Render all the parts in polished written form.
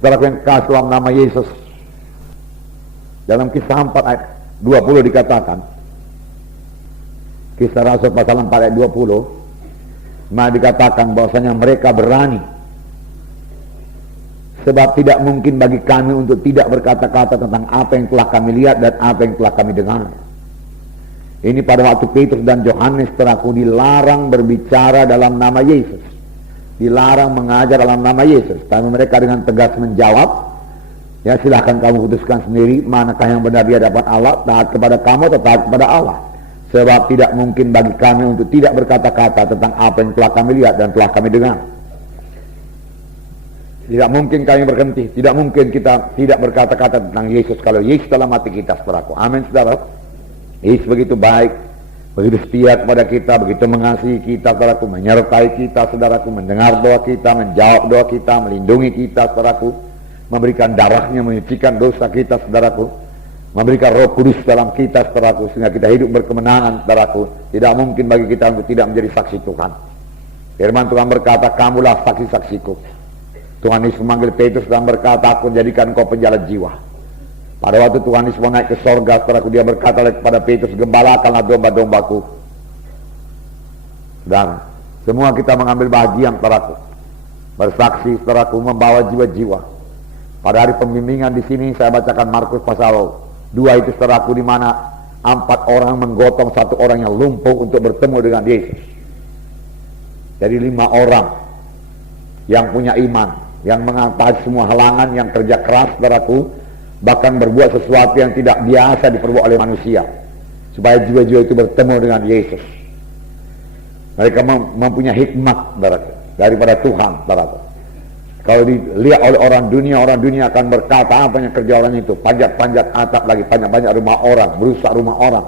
Saudaraku yang kasih dalam nama Yesus, dalam Kisah 4 ayat 20 dikatakan, Kisah Rasul pasal 4 ayat 20, maka dikatakan bahwasanya mereka berani, sebab tidak mungkin bagi kami untuk tidak berkata-kata tentang apa yang telah kami lihat dan apa yang telah kami dengar. Ini pada waktu Petrus dan Yohanes saudaraku dilarang berbicara dalam nama Yesus, dilarang mengajar dalam nama Yesus. Tapi mereka dengan tegas menjawab, ya silahkan kamu putuskan sendiri manakah yang benar di hadapan Allah, taat kepada kamu atau taat kepada Allah. Sebab tidak mungkin bagi kami untuk tidak berkata-kata tentang apa yang telah kami lihat dan telah kami dengar. Tidak mungkin kami berhenti, tidak mungkin kita tidak berkata-kata tentang Yesus kalau Yesus dalam hati kita, saudaraku. Amin, saudara. Yesus begitu baik, begitu setia kepada kita, begitu mengasihi kita, saudaraku, menyertai kita, saudaraku, mendengar doa kita, menjawab doa kita, melindungi kita, saudaraku, memberikan darahnya, menyucikan dosa kita, saudaraku, memberikan Roh Kudus dalam kita, saudaraku, sehingga kita hidup berkemenangan, saudaraku. Tidak mungkin bagi kita untuk tidak menjadi saksi Tuhan. Firman Tuhan berkata, kamulah saksi-saksiku. Tuhan Yesus memanggil Petrus dan berkata, aku jadikan kau penjala jiwa. Pada waktu Tuhan Yesus mau naik ke sorga, saudaraku, dia berkata kepada Petrus, gembalakanlah domba-dombaku. Dan semua kita mengambil bagian, saudaraku, bersaksi, saudaraku, membawa jiwa-jiwa. Pada hari pembimbingan di sini saya bacakan Markus pasal 2 itu, saudaraku, di mana 4 orang menggotong 1 orang yang lumpuh untuk bertemu dengan Yesus. Jadi 5 orang yang punya iman, yang mengatasi semua halangan, yang kerja keras, saudaraku, bahkan berbuat sesuatu yang tidak biasa diperbuat oleh manusia, supaya jiwa-jiwa itu bertemu dengan Yesus. Mereka mempunyai hikmat, saudaraku, daripada Tuhan, saudaraku. Kalau dilihat oleh orang dunia akan berkata, apa yang kerja orang itu? Panjat-panjat atap lagi, panjat-panjat rumah orang, berusak rumah orang.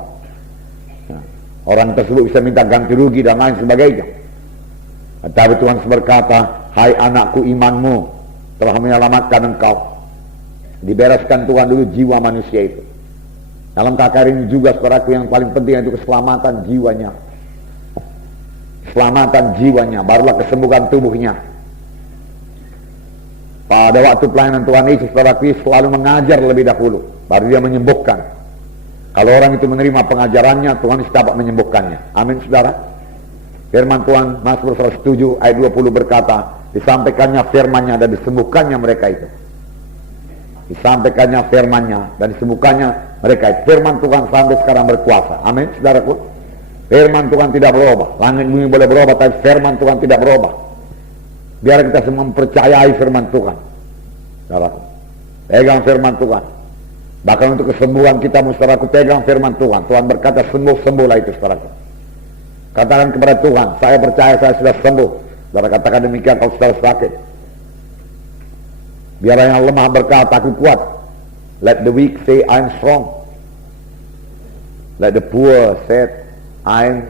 Nah, orang tersebut bisa minta ganti rugi dan lain sebagainya. Tapi Tuhan berkata, hai anakku, imanmu telah menyelamatkan engkau. Dibereskan Tuhan dulu jiwa manusia itu. Dalam KKR ini juga, saudaraku, yang paling penting itu keselamatan jiwanya. Keselamatan jiwanya, barulah kesembuhan tubuhnya. Pada waktu pelayanan Tuhan Yesus, saudaraku, selalu mengajar lebih dahulu, baru dia menyembuhkan. Kalau orang itu menerima pengajarannya, Tuhan Yesus dapat menyembuhkannya. Amin, saudara. Firman Tuhan Mazmur 107 ayat 20 berkata, disampaikannya firman-Nya dan disembuhkannya mereka itu. Disampaikannya firman-Nya dan disembuhkannya mereka itu. Firman Tuhan sampai sekarang berkuasa. Amin, saudaraku. Firman Tuhan tidak berubah. Langit bumi boleh berubah, tapi firman Tuhan tidak berubah. Biar kita semua mempercayai firman Tuhan, saudaraku. Pegang firman Tuhan. Bahkan untuk kesembuhan kita, saudaraku, pegang firman Tuhan. Tuhan berkata, sembuh-sembuhlah itu, saudaraku. Katakan kepada Tuhan, saya percaya saya sudah sembuh. Saudara katakan demikian kalau sudah sakit. Biar yang lemah berkata, aku kuat. Let the weak say, I'm strong. Let the poor say, I'm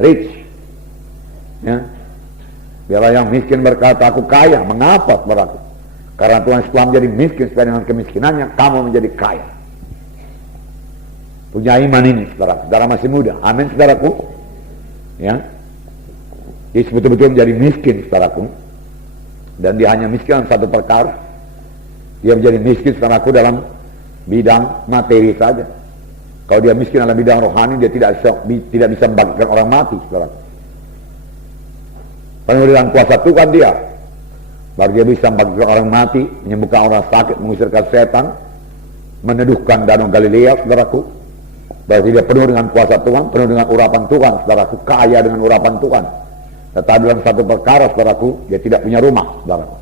rich. Ya. Biar yang miskin berkata, aku kaya. Mengapa, saudaraku? Karena Tuhan Islam menjadi miskin, supaya dengan kemiskinannya kamu menjadi kaya. Punya iman ini, saudara. Saudara masih muda. Amin, saudaraku. Ya, dia betul-betul menjadi miskin, saudaraku. Dan dia hanya miskin dalam satu perkara. Dia menjadi miskin, saudaraku, dalam bidang materi saja. Kalau dia miskin dalam bidang rohani, dia tidak bisa membagikan orang mati, saudaraku. Penuh dengan kuasa Tuhan dia, baru dia bisa membagikan orang mati, menyembuhkan orang sakit, mengusirkan setan, meneduhkan danau Galilea, saudaraku. Berarti dia penuh dengan kuasa Tuhan, penuh dengan urapan Tuhan, saudaraku, kaya dengan urapan Tuhan. Tetapi dalam satu perkara, saudaraku, dia tidak punya rumah, saudaraku.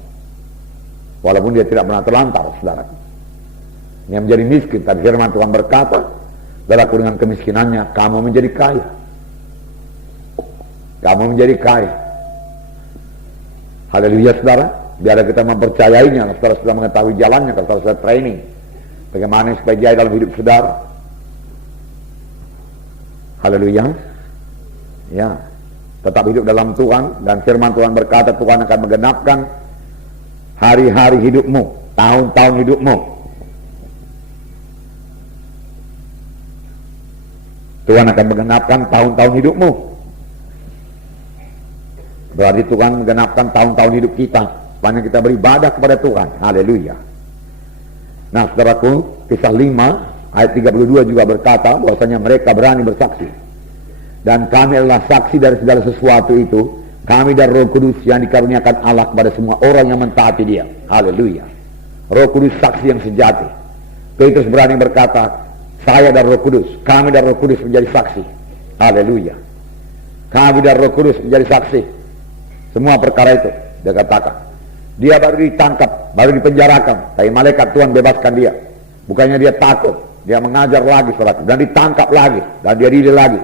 Walaupun dia tidak pernah terlantar, saudaraku. Dia menjadi miskin, tapi firman Tuhan berkata, saudaraku, dengan kemiskinannya, kamu menjadi kaya. Kamu menjadi kaya. Haleluya, saudara. Biar kita mempercayainya, saudara sudah mengetahui jalannya, kalau saudara sudah training. Bagaimana supaya jaya dalam hidup saudara. Haleluya. Ya, tetap hidup dalam Tuhan, dan firman Tuhan berkata Tuhan akan menggenapkan hari-hari hidupmu, tahun-tahun hidupmu. Tuhan akan menggenapkan tahun-tahun hidupmu. Berarti Tuhan menggenapkan tahun-tahun hidup kita. sepanjang kita beribadah kepada Tuhan. Haleluya. Nah, saudaraku, kisah 5 ayat 32 juga berkata bahwasanya mereka berani bersaksi. Dan kami adalah saksi dari segala sesuatu itu, kami dan Roh Kudus yang dikaruniakan Allah kepada semua orang yang mentaati Dia. Haleluya. Roh Kudus saksi yang sejati. Petrus berani berkata, saya dan Roh Kudus, kami dan Roh Kudus menjadi saksi. Haleluya. Kami dan Roh Kudus menjadi saksi. Semua perkara itu dia katakan. Dia baru ditangkap, baru dipenjarakan, tapi malaikat Tuhan bebaskan dia. Bukannya dia takut, dia mengajar lagi saudara, dan ditangkap lagi, dan dia diri lagi,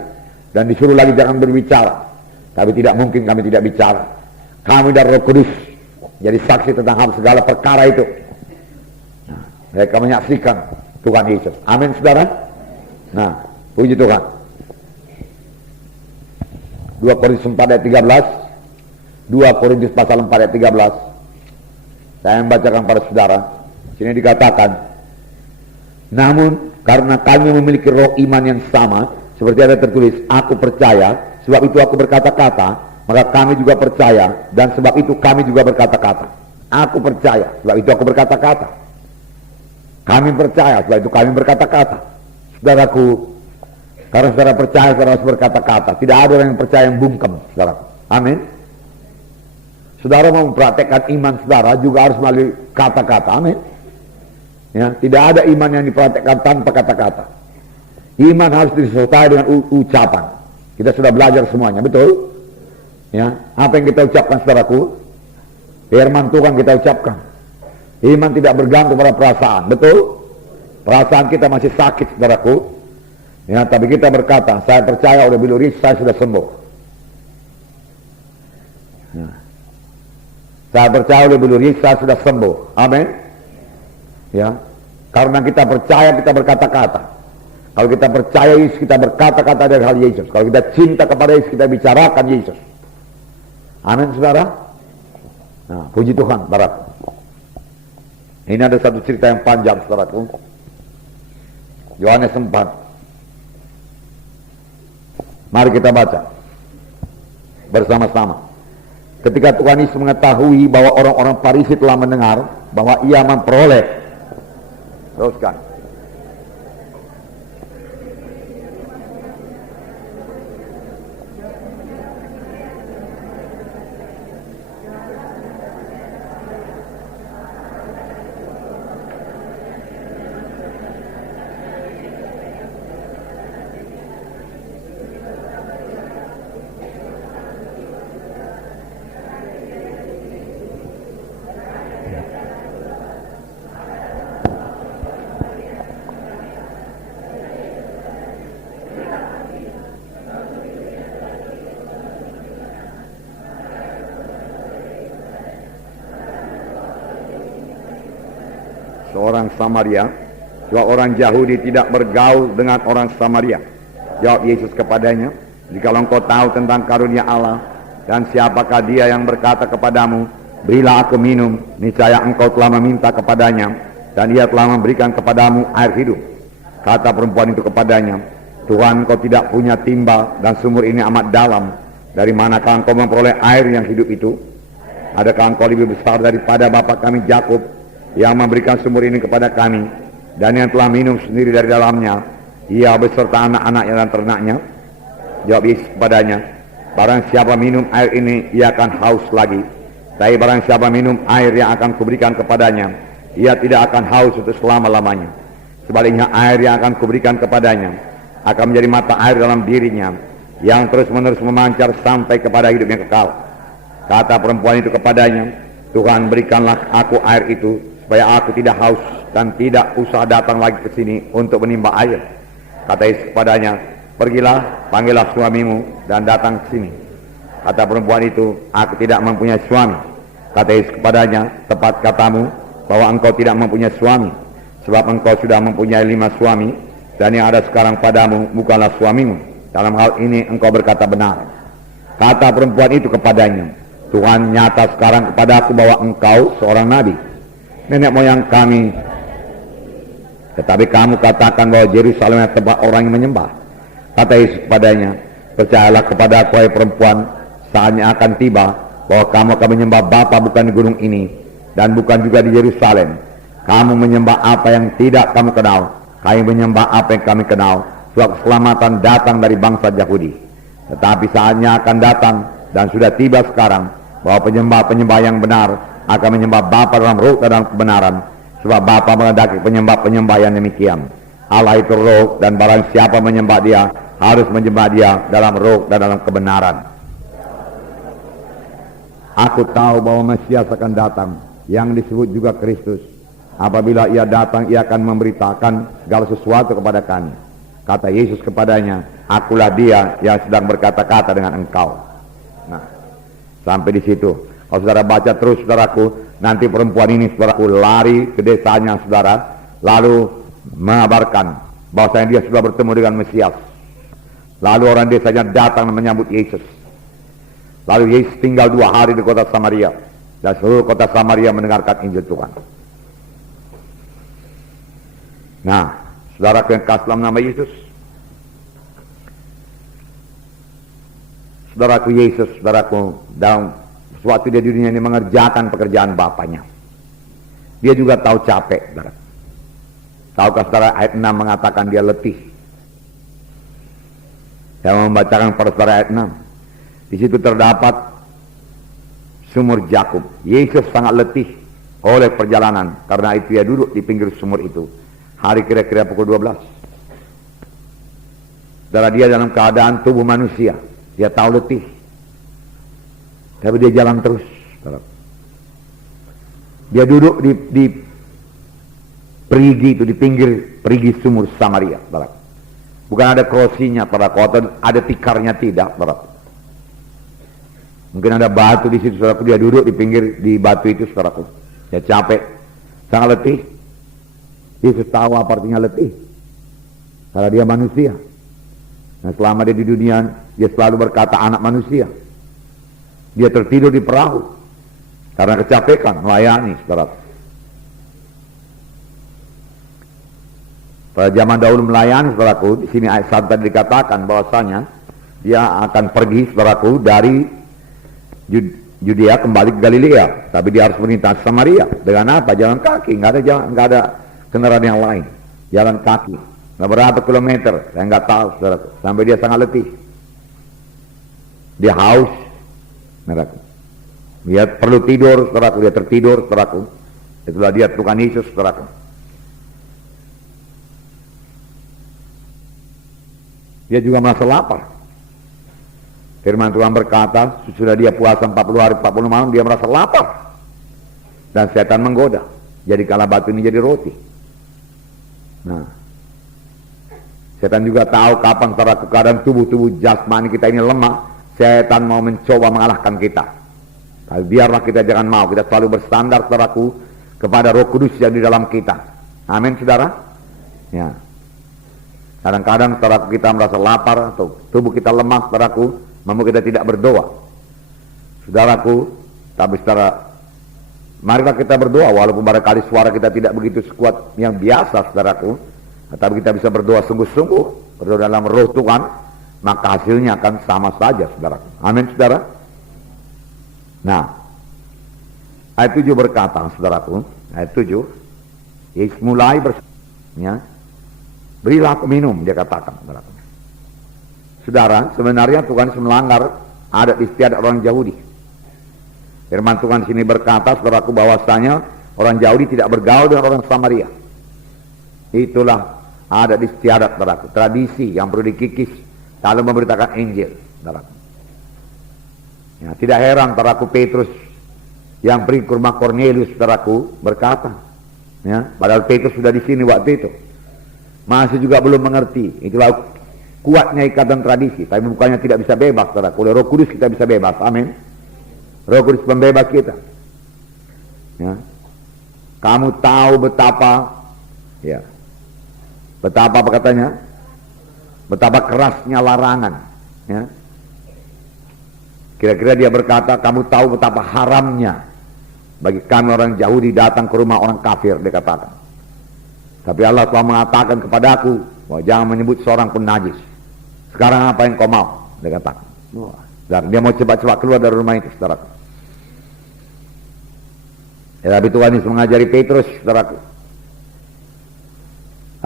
dan disuruh lagi jangan berbicara. Tapi tidak mungkin kami tidak bicara. Kami dan Roh Kudus jadi saksi tentang hal segala perkara itu. Nah, mereka menyaksikan Tuhan Yesus. Amin saudara. Nah, puji Tuhan. 2 Korintus 4 ayat 13. 2 Korintus pasal 4 ayat 13. Saya membacakan pada saudara. Sini dikatakan, namun karena kami memiliki roh iman yang sama, seperti ada tertulis, aku percaya, sebab itu aku berkata-kata, maka kami juga percaya, dan sebab itu kami juga berkata-kata. Aku percaya, sebab itu aku berkata-kata. Kami percaya, sebab itu kami berkata-kata. Saudaraku, karena saudara percaya, saudara harus berkata-kata. Tidak ada orang yang percaya yang bungkem, saudaraku. Amin. Saudara mau mempraktekkan iman saudara juga harus melalui kata-kata. Amin. Ya, tidak ada iman yang dipraktekkan tanpa kata-kata. Iman harus disertai dengan ucapan. Kita sudah belajar semuanya, betul? Ya, apa yang kita ucapkan saudaraku? Firman Tuhan kita ucapkan. Iman tidak bergantung pada perasaan, betul? Perasaan kita masih sakit saudaraku. Ya, tapi kita berkata, saya percaya oleh biluri saya sudah sembuh. Ya. Saya percaya oleh biluri saya sudah sembuh. Amin. Ya, karena kita percaya kita berkata-kata. Kalau kita percaya Yesus kita berkata-kata dari hal Yesus. Kalau kita cinta kepada Yesus kita bicarakan Yesus. Amin saudara. Nah, puji Tuhan saudaraku. Ini ada satu cerita yang panjang saudaraku. Yohanes 4. Mari kita baca bersama-sama. Ketika Tuhan Yesus mengetahui bahwa orang-orang Farisi telah mendengar bahwa ia memperoleh, teruskan. Seorang Samaria, sebab orang Yahudi tidak bergaul dengan orang Samaria. Jawab Yesus kepadanya, jikalau engkau tahu tentang karunia Allah dan siapakah dia yang berkata kepadamu, berilah aku minum, niscaya engkau telah meminta kepadanya dan ia telah memberikan kepadamu air hidup. Kata perempuan itu kepadanya, Tuhan, engkau tidak punya timba dan sumur ini amat dalam, dari manakah engkau memperoleh air yang hidup itu? Adakah engkau lebih besar daripada bapa kami Yakub yang memberikan sumur ini kepada kami, dan yang telah minum sendiri dari dalamnya, ia beserta anak-anaknya dan ternaknya? Jawab Yesus kepadanya, barang siapa minum air ini, ia akan haus lagi. Tapi barang siapa minum air yang akan kuberikan kepadanya, ia tidak akan haus untuk selama-lamanya. Sebaliknya air yang akan kuberikan kepadanya akan menjadi mata air dalam dirinya, yang terus-menerus memancar sampai kepada hidup yang kekal. Kata perempuan itu kepadanya, Tuhan, berikanlah aku air itu, supaya aku tidak haus dan tidak usah datang lagi ke sini untuk menimba air. Kata Yesus kepadanya, pergilah, panggillah suamimu dan datang ke sini. Kata perempuan itu, aku tidak mempunyai suami. Kata Yesus kepadanya, tepat katamu bahwa engkau tidak mempunyai suami, sebab engkau sudah mempunyai 5 suami, dan yang ada sekarang padamu bukanlah suamimu. Dalam hal ini engkau berkata benar. Kata perempuan itu kepadanya, Tuhan, nyata sekarang kepada aku bahwa engkau seorang nabi. Nenek moyang kami, tetapi kamu katakan bahwa Yerusalem adalah tempat orang yang menyembah. Kata Yesus kepadanya, percayalah kepada aku, hai perempuan, saatnya akan tiba bahwa kamu akan menyembah Bapa bukan di gunung ini dan bukan juga di Yerusalem. Kamu menyembah apa yang tidak kamu kenal, kami menyembah apa yang kami kenal. Sebab keselamatan datang dari bangsa Yahudi. Tetapi saatnya akan datang dan sudah tiba sekarang bahwa penyembah-penyembah yang benar akan menyembah Bapa dalam roh dan dalam kebenaran. Sebab Bapa menghendaki penyembah-penyembah yang demikian. Allah itu roh, dan barang siapa menyembah dia harus menyembah dia dalam roh dan dalam kebenaran. Aku tahu bahwa Mesias akan datang, yang disebut juga Kristus. Apabila ia datang, ia akan memberitakan segala sesuatu kepada kami. Kata Yesus kepadanya, akulah dia yang sedang berkata-kata dengan engkau. Nah, sampai di situ. Kalau saudara baca terus, saudaraku, nanti perempuan ini, saudaraku, lari ke desanya, saudara, lalu mengabarkan bahwasanya dia sudah bertemu dengan Mesias. Lalu orang desanya datang menyambut Yesus. Lalu Yesus tinggal 2 hari di kota Samaria, dan seluruh kota Samaria mendengarkan Injil Tuhan. Nah, saudaraku yang kasih dalam nama Yesus, saudaraku Yesus, saudaraku, dalam suatu dia di dunia ini mengerjakan pekerjaan Bapaknya. Dia juga tahu capek, saudara. Tahukah saudara, ayat 6 mengatakan dia letih. Saya membacakan pada saudara ayat 6. Di situ terdapat sumur Jakub. Yesus sangat letih oleh perjalanan, karena itu dia duduk di pinggir sumur itu. Hari kira-kira pukul 12. Saudara, dia dalam keadaan tubuh manusia. Dia tahu letih, tapi dia jalan terus. Saudara. Dia duduk di perigi itu, di pinggir perigi sumur Samaria. Saudara. Bukan ada krosinya, atau ada tikarnya, tidak. Saudara. Mungkin ada batu di situ, saudaraku. Dia duduk di pinggir, di batu itu, saudaraku. Dia capek, sangat letih. Yesus tahu apa artinya letih, karena dia manusia. Nah, selama dia di dunia, dia selalu berkata anak manusia. Dia tertidur di perahu karena kecapekan melayani, saudara. Pada zaman dahulu melayani, saudaraku, di sini ayat 1 tadi dikatakan bahwasanya dia akan pergi, saudaraku, dari Yudea kembali ke Galilea, tapi dia harus melintasi Samaria. Dengan apa? Jalan kaki, nggak ada kendaraan yang lain, jalan kaki. Nah, berapa kilometer? Saya nggak tahu, saudaraku. Sampai dia sangat letih, dia haus, saudaraku. Dia perlu tidur, saudaraku. Dia tertidur, saudaraku. Itulah dia Tuhan Yesus, saudaraku. Dia juga merasa lapar. Firman Tuhan berkata, sudah dia puasa 40 hari 40 malam, dia merasa lapar. Dan setan menggoda. Jadi kala batu ini jadi roti. Nah, setan juga tahu kapan saudaraku keadaan tubuh jasmani kita ini lemah. Setan mau mencoba mengalahkan kita. Tapi biarlah kita jangan mau. Kita selalu bersandar, saudaraku, kepada Roh Kudus yang di dalam kita. Amin, saudara. Ya. Kadang-kadang, saudaraku, kita merasa lapar atau tubuh kita lemah, saudaraku, membuat kita tidak berdoa. Saudaraku, tapi saudara, marilah kita berdoa, walaupun barangkali suara kita tidak begitu sekuat yang biasa, saudaraku. Tapi kita bisa berdoa sungguh-sungguh, berdoa dalam roh Tuhan, maka hasilnya akan sama saja, saudaraku. Amin, saudara. Nah, ayat 7 berkata, saudaraku, ayat 7, Yesus mulai ya, berilah aku minum, dia katakan, saudaraku. Saudara, sebenarnya Tuhan melanggar adat istiadat orang Yahudi. Firman Tuhan sini berkata, saudaraku, bahwasanya orang Yahudi tidak bergaul dengan orang Samaria. Itulah adat istiadat, saudaraku, tradisi yang perlu dikikis lalu memberitakan Injil, saudaraku. Ya, tidak heran, saudaraku, Petrus yang pergi ke rumah Kornelius, saudaraku, berkata, ya, padahal Petrus sudah di sini waktu itu, masih juga belum mengerti. Itulah kuatnya ikatan tradisi, tapi bukannya tidak bisa bebas, saudaraku. Oleh Roh Kudus kita bisa bebas, amin. Roh Kudus pembebas kita. Ya. Kamu tahu betapa, ya, betapa apa katanya, betapa kerasnya larangan. Ya. Kira-kira dia berkata, kamu tahu betapa haramnya bagi kami orang Yahudi datang ke rumah orang kafir, dia katakan. Tapi Allah telah mengatakan kepadaku bahwa jangan menyebut seorang pun najis. Sekarang apa yang kau mau? Dia katakan. Dan dia mau cepat-cepat keluar dari rumah itu, saudara. Ya, tapi Tuhan Yesus mengajari Petrus, saudaraku.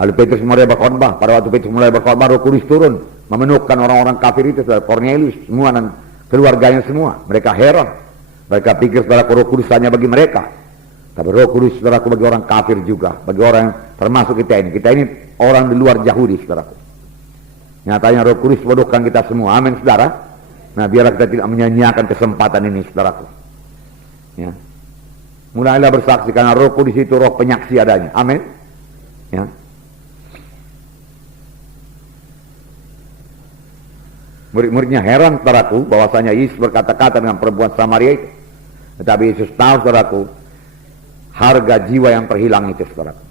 Lalu Petrus mulai berkhotbah. Pada waktu Petrus mulai berkhotbah, Roh Kudus turun memenuhkan orang-orang kafir itu, saudara. Cornelius semua dan keluarganya semua. Mereka heran. Mereka pikir, saudaraku, Roh Kudus hanya bagi mereka. Tapi Roh Kudus, saudaraku, bagi orang kafir juga, bagi orang yang termasuk kita ini. Kita ini orang di luar Yahudi, saudaraku. Nyatanya Roh Kudus menuduhkan kita semua. Amin, saudara. Nah, biarlah kita tidak menyanyiakan kesempatan ini, saudaraku. Ya. Mulailah bersaksi, karena Roh Kudus itu roh penyaksi adanya. Amin. Ya. Murid-muridnya heran, saudaraku, bahwasanya Yesus berkata-kata dengan perempuan Samaria itu. Tetapi Yesus tahu, saudaraku, harga jiwa yang terhilang itu, saudaraku.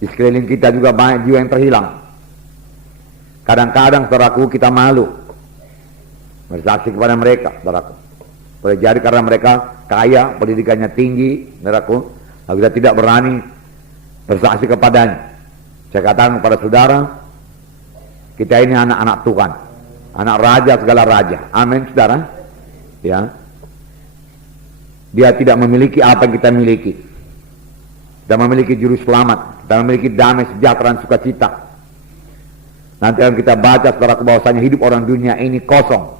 Di sekeliling kita juga banyak jiwa yang terhilang. Kadang-kadang, saudaraku, kita malu bersaksi kepada mereka, saudaraku. Boleh jadi karena mereka kaya, pendidikannya tinggi, saudaraku, lalu kita tidak berani bersaksi kepadanya. Saya katakan kepada saudara, kita ini anak-anak Tuhan, anak raja segala raja. Amin, saudara. Ya. Dia tidak memiliki apa yang kita miliki. Kita memiliki juru selamat, kita memiliki damai, sejahtera, dan sukacita. Nanti akan kita baca, saudaraku, bahwasanya hidup orang dunia ini kosong,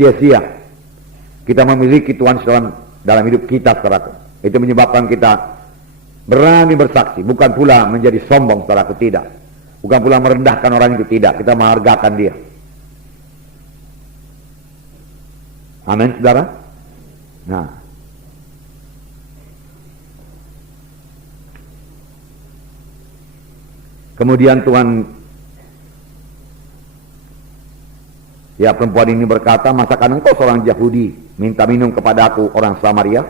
sia-sia. Kita memiliki Tuhan dalam hidup kita, saudaraku. Itu menyebabkan kita berani bersaksi, bukan pula menjadi sombong, saudaraku, tidak. Bukan pula merendahkan orang itu, tidak. Kita menghargakan dia. Amin, saudara. Nah, kemudian Tuhan, ya, perempuan ini berkata, masakan engkau seorang Yahudi minta minum kepada aku orang Samaria?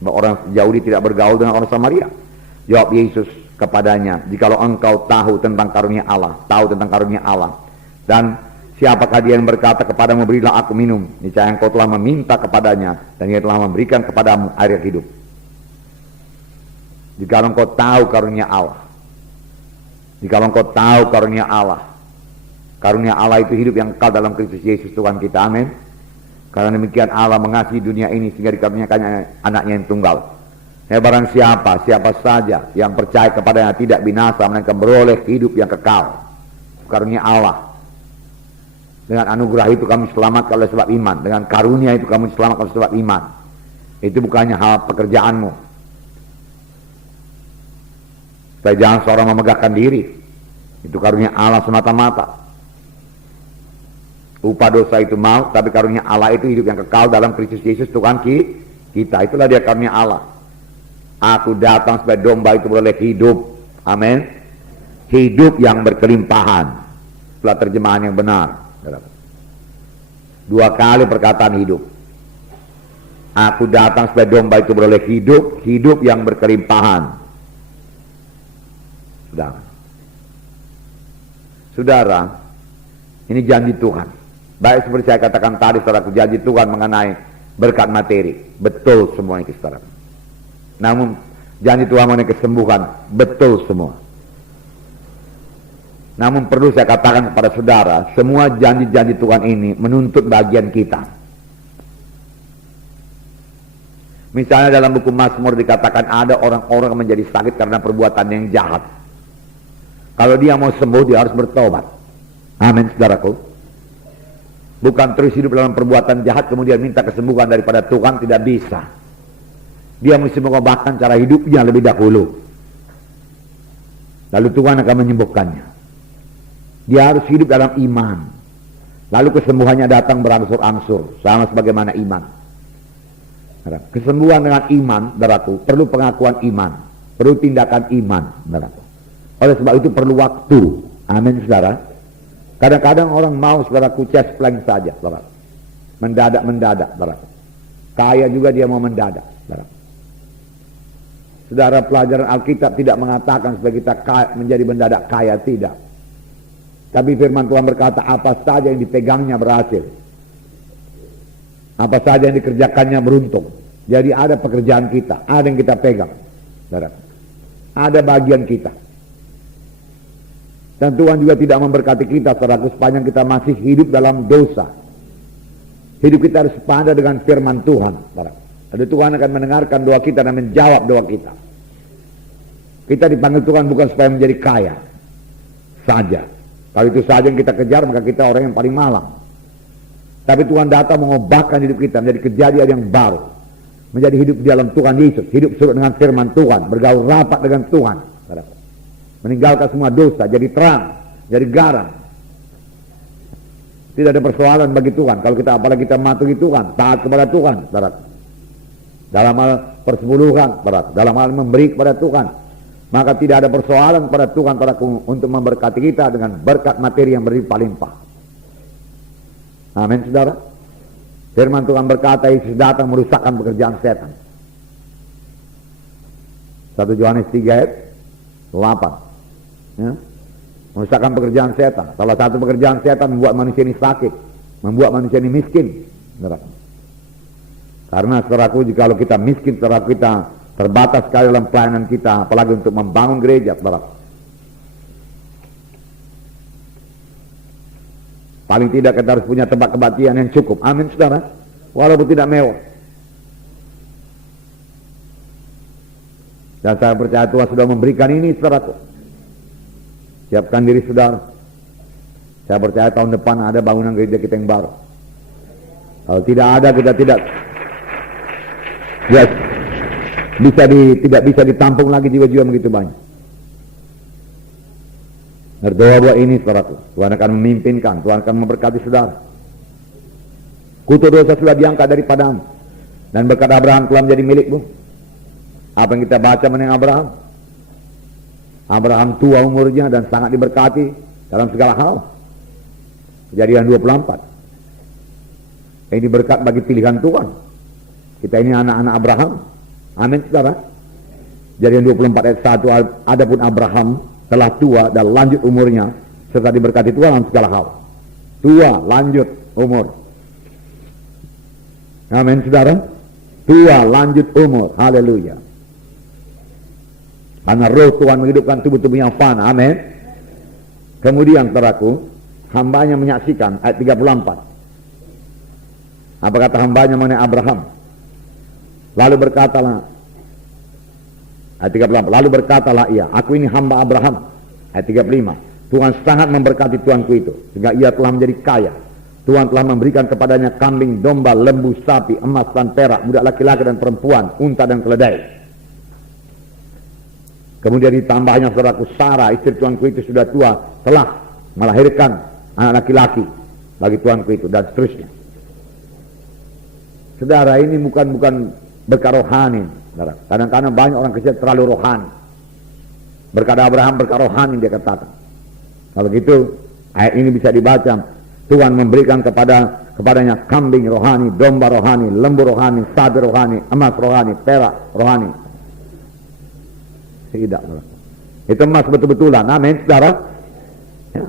Orang Yahudi tidak bergaul dengan orang Samaria. Jawab Yesus kepadanya, jikalau engkau tahu tentang karunia Allah, dan siapakah dia yang berkata kepadamu, berilah aku minum, niscaya engkau telah meminta kepadanya, dan dia telah memberikan kepadamu air hidup. Jikalau engkau tahu karunia Allah, karunia Allah itu hidup yang kekal dalam Kristus Yesus Tuhan kita. Amin. Karena demikian Allah mengasihi dunia ini sehingga dikaruniakannya anaknya yang tunggal. Ya, barang siapa saja yang percaya kepadanya tidak binasa, melainkan beroleh hidup yang kekal. Karunia Allah. Dengan anugerah itu kami selamatkan oleh sebab iman. Dengan karunia itu kami selamatkan oleh sebab iman. Itu bukannya hal pekerjaanmu. Supaya jangan seorang memegahkan diri. Itu karunia Allah semata-mata. Upah dosa itu maut, tapi karunia Allah itu hidup yang kekal dalam Kristus Yesus Tuhan kita. Itulah dia karunia Allah. Aku datang supaya domba itu beroleh hidup. Amin. Hidup yang berkelimpahan. Itulah terjemahan yang benar. Dua kali perkataan hidup. Aku datang supaya domba itu beroleh hidup, hidup yang berkelimpahan. Saudara, ini janji Tuhan. Baik seperti saya katakan tadi, saudaraku, janji Tuhan mengenai berkat materi. Betul semua itu, saudara. Namun janji Tuhan mengenai kesembuhan, betul semua. Namun perlu saya katakan kepada saudara, semua janji-janji Tuhan ini menuntut bagian kita. Misalnya dalam buku Mazmur dikatakan ada orang-orang menjadi sakit karena perbuatan yang jahat. Kalau dia mau sembuh, dia harus bertobat. Amin, saudaraku. Bukan terus hidup dalam perbuatan jahat kemudian minta kesembuhan daripada Tuhan, tidak bisa. Dia mesti mengubahkan cara hidupnya lebih dahulu. Lalu Tuhan akan menyembuhkannya. Dia harus hidup dalam iman. Lalu kesembuhannya datang berangsur-angsur, sama sebagaimana iman. Kesembuhan dengan iman, saudaraku, perlu pengakuan iman, perlu tindakan iman, saudaraku. Oleh sebab itu perlu waktu. Amin, saudara. Kadang-kadang orang mau, saudaraku, chest plank saja, saudara. Mendadak, saudara. Kaya juga dia mau mendadak, saudara. Saudara, pelajaran Alkitab tidak mengatakan supaya kita menjadi mendadak kaya, tidak. Tapi firman Tuhan berkata, apa saja yang dipegangnya berhasil. Apa saja yang dikerjakannya beruntung. Jadi ada pekerjaan kita, ada yang kita pegang, saudara. Ada bagian kita. Dan Tuhan juga tidak memberkati kita, saudaraku, sepanjang kita masih hidup dalam dosa. Hidup kita harus sepadan dengan firman Tuhan, saudara. Ada Tuhan akan mendengarkan doa kita dan menjawab doa kita. Kita dipanggil Tuhan bukan supaya menjadi kaya saja. Kalau itu saja yang kita kejar, maka kita orang yang paling malang. Tapi Tuhan datang mengubahkan hidup kita menjadi kejadian yang baru. Menjadi hidup di dalam Tuhan Yesus. Hidup surut dengan firman Tuhan. Bergaul rapat dengan Tuhan. Meninggalkan semua dosa. Jadi terang. Jadi garam. Tidak ada persoalan bagi Tuhan. Kalau kita apalagi kita mematuhi Tuhan. Taat kepada Tuhan. Dalam hal persepuluhan. Dalam hal memberi kepada Tuhan. Maka tidak ada persoalan pada Tuhan untuk memberkati kita dengan berkat materi yang berlimpah-limpah. Amin, saudara. Firman Tuhan berkata, Yesus datang merusakkan pekerjaan setan. 1 Yohanes 3 ayat 8. Ya. Merusakkan pekerjaan setan. Salah satu pekerjaan setan membuat manusia ini sakit, membuat manusia ini miskin. Saudara. Karena saudaraku, jika kita miskin, saudaraku, kita terbatas sekali dalam pelayanan kita, apalagi untuk membangun gereja, saudara. Paling tidak kita harus punya tempat kebaktian yang cukup. Amin, saudara. Walaupun tidak mewah. Dan saya percaya Tuhan sudah memberikan ini, saudaraku. Siapkan diri, saudara. Saya percaya tahun depan ada bangunan gereja kita yang baru. Kalau tidak ada, kita tidak. Yes. Tidak bisa ditampung lagi jiwa-jiwa begitu banyak. Berdoa buat ini, saudaraku. Tuhan akan memimpinkan, Tuhan akan memberkati saudara. Kutuk dosa sudah diangkat daripadamu, dan berkat Abraham telah menjadi milikmu. Apa yang kita baca mengenai Abraham? Abraham tua umurnya dan sangat diberkati dalam segala hal. Kejadian 24. Ini berkat bagi pilihan Tuhan. Kita ini anak-anak Abraham. Amin, saudara. Kejadian 24 ayat 1. Adapun Abraham telah tua dan lanjut umurnya, serta diberkati Tuhan dalam segala hal. Tua, lanjut umur. Amin, saudara. Tua, lanjut umur. Haleluya. Karena roh Tuhan menghidupkan tubuh-tubuh yang fana. Amin. Kemudian, saudaraku, hambanya menyaksikan, ayat 34. Apa kata hambanya mengenai Abraham? Lalu berkatalah, ayat 38, lalu berkatalah ia, aku ini hamba Abraham. Ayat 35, Tuhan sangat memberkati tuanku itu, sehingga ia telah menjadi kaya. Tuhan telah memberikan kepadanya kambing, domba, lembu, sapi, emas dan perak, budak laki-laki dan perempuan, unta dan keledai. Kemudian ditambahnya, saudaraku, Sarah, istri tuanku itu sudah tua, telah melahirkan anak laki-laki bagi tuanku itu, dan seterusnya. Saudara, ini bukan berkat rohani. Kadang-kadang banyak orang kecil terlalu rohani. Berkata Abraham berkat rohani, dia katakan. Kalau gitu ayat ini bisa dibaca, Tuhan memberikan kepadanya kambing rohani, domba rohani, lembu rohani, sapi rohani, emas rohani, perak rohani. Tidak, itu emas betul-betulan. Amin, saudara. Ya.